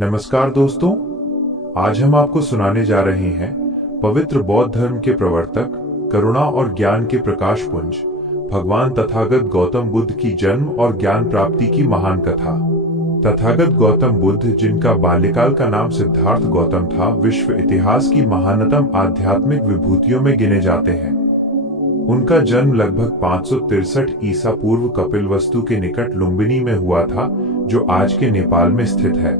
नमस्कार दोस्तों, आज हम आपको सुनाने जा रहे हैं पवित्र बौद्ध धर्म के प्रवर्तक, करुणा और ज्ञान के प्रकाश पुंज भगवान तथागत गौतम बुद्ध की जन्म और ज्ञान प्राप्ति की महान कथा। तथागत गौतम बुद्ध, जिनका बाल्यकाल का नाम सिद्धार्थ गौतम था, विश्व इतिहास की महानतम आध्यात्मिक विभूतियों में गिने जाते हैं। उनका जन्म लगभग 563 ईसा पूर्व कपिलवस्तु के निकट लुम्बिनी में हुआ था, जो आज के नेपाल में स्थित है।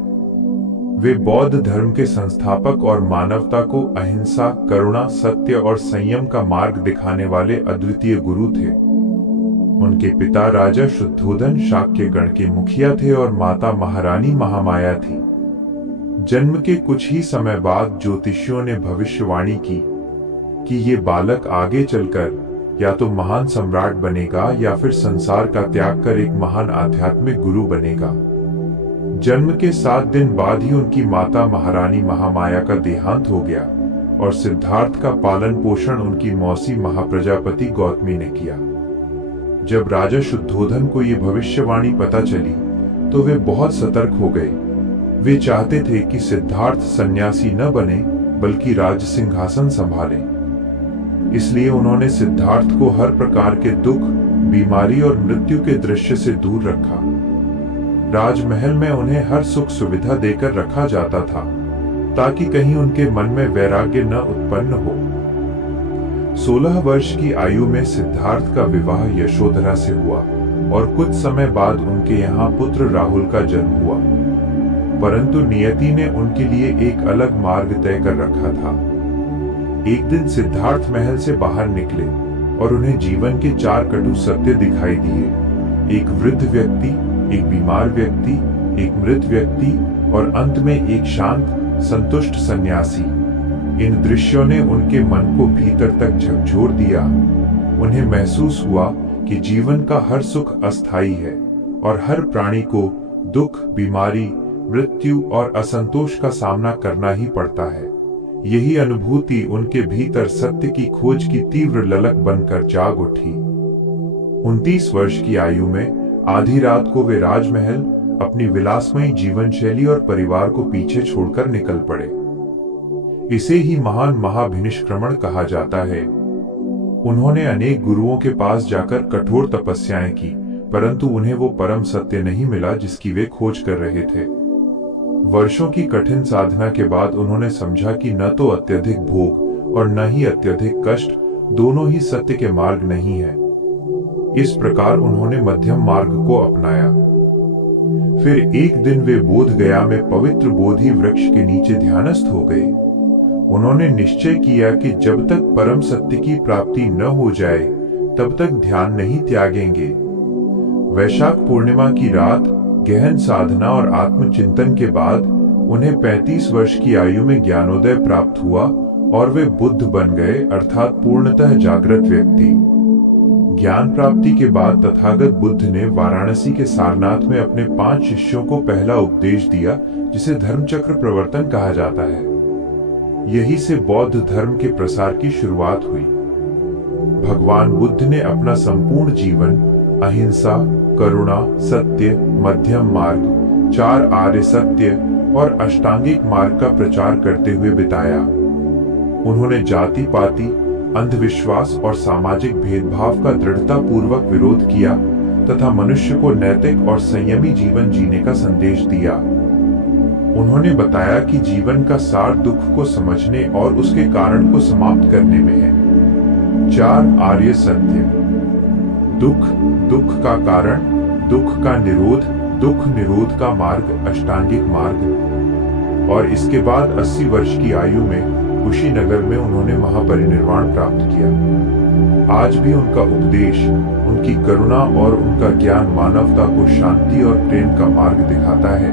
वे बौद्ध धर्म के संस्थापक और मानवता को अहिंसा, करुणा, सत्य और संयम का मार्ग दिखाने वाले अद्वितीय गुरु थे। उनके पिता राजा शुद्धोधन शाक्य गण के मुखिया थे और माता महारानी महामाया थी। जन्म के कुछ ही समय बाद ज्योतिषियों ने भविष्यवाणी की कि ये बालक आगे चलकर या तो महान सम्राट बनेगा या फिर संसार का त्याग कर एक महान आध्यात्मिक गुरु बनेगा। जन्म के 7 दिन बाद ही उनकी माता महारानी महामाया का देहांत हो गया और सिद्धार्थ का पालन पोषण उनकी मौसी महाप्रजापति गौतमी ने किया। जब राजा शुद्धोधन को ये भविष्यवाणी पता चली तो वे बहुत सतर्क हो गए। वे चाहते थे कि सिद्धार्थ सन्यासी न बने बल्कि राज सिंहासन संभाले। इसलिए उन्होंने सिद्धार्थ को हर प्रकार के दुख, बीमारी और मृत्यु के दृश्य से दूर रखा। राजमहल में उन्हें हर सुख सुविधा देकर रखा जाता था ताकि कहीं उनके मन में वैराग्य न उत्पन्न हो। 16 वर्ष की आयु में सिद्धार्थ का विवाह यशोधरा से हुआ और कुछ समय बाद उनके यहाँ पुत्र राहुल का जन्म हुआ। परंतु नियति ने उनके लिए एक अलग मार्ग तय कर रखा था। एक दिन सिद्धार्थ महल से बाहर निकले और उन्हें जीवन के 4 कटु सत्य दिखाई दिए। एक वृद्ध व्यक्ति, एक बीमार व्यक्ति, एक मृत व्यक्ति और अंत में एक शांत, संतुष्ट सन्यासी। इन दृश्यों ने उनके मन को भीतर तक झकझोर दिया। उन्हें महसूस हुआ कि जीवन का हर सुख अस्थायी है और हर प्राणी को दुख, बीमारी, मृत्यु और असंतोष का सामना करना ही पड़ता है। यही अनुभूति उनके भीतर सत्य की खोज की तीव्र ललक बनकर जाग उठी। 29 वर्ष की आयु में आधी रात को वे राजमहल, अपनी विलासमयी जीवन शैली और परिवार को पीछे छोड़कर निकल पड़े। इसे ही महान महाभिनिष्क्रमण कहा जाता है। उन्होंने अनेक गुरुओं के पास जाकर कठोर तपस्याएं की, परंतु उन्हें वो परम सत्य नहीं मिला जिसकी वे खोज कर रहे थे। वर्षों की कठिन साधना के बाद उन्होंने समझा कि न तो अत्यधिक भोग और न ही अत्यधिक कष्ट, दोनों ही सत्य के मार्ग नहीं है। इस प्रकार उन्होंने मध्यम मार्ग को अपनाया। फिर एक दिन वे बोध गया में पवित्र बोधि वृक्ष के नीचे ध्यानस्थ हो गए। उन्होंने निश्चय किया कि जब तक परम सत्य की प्राप्ति न हो जाए तब तक ध्यान नहीं त्यागेंगे। वैशाख पूर्णिमा की रात गहन साधना और आत्मचिंतन के बाद उन्हें 35 वर्ष की आयु में ज्ञानोदय प्राप्त हुआ और वे बुद्ध बन गए, अर्थात पूर्णतः जागृत व्यक्ति। ज्ञान प्राप्ति के बाद तथागत बुद्ध ने वाराणसी के सारनाथ में अपने 5 शिष्यों को पहला उपदेश दिया, जिसे धर्मचक्र प्रवर्तन कहा जाता है। यही से बौद्ध धर्म के प्रसार की शुरुआत हुई। भगवान बुद्ध ने अपना संपूर्ण जीवन अहिंसा, करुणा, सत्य, मध्यम मार्ग, 4 आर्य सत्य और अष्टांगिक मार्ग का प्रचार करते हुए बिताया। उन्होंने जाति पाति, अंधविश्वास और सामाजिक भेदभाव का दृढ़ता पूर्वक विरोध किया तथा मनुष्य को नैतिक और संयमी जीवन जीने का संदेश दिया। उन्होंने बताया कि जीवन का सार दुख को समझने और उसके कारण को समाप्त करने में है। 4 आर्य सत्य: दुख, दुख का कारण, दुख का निरोध, दुख निरोध का मार्ग, अष्टांगिक मार्ग। और इसके बाद 80 वर्ष की आयु में कुशीनगर में उन्होंने महापरिनिर्वाण प्राप्त किया। आज भी उनका उपदेश, उनकी करुणा और उनका ज्ञान मानवता को शांति और प्रेम का मार्ग दिखाता है।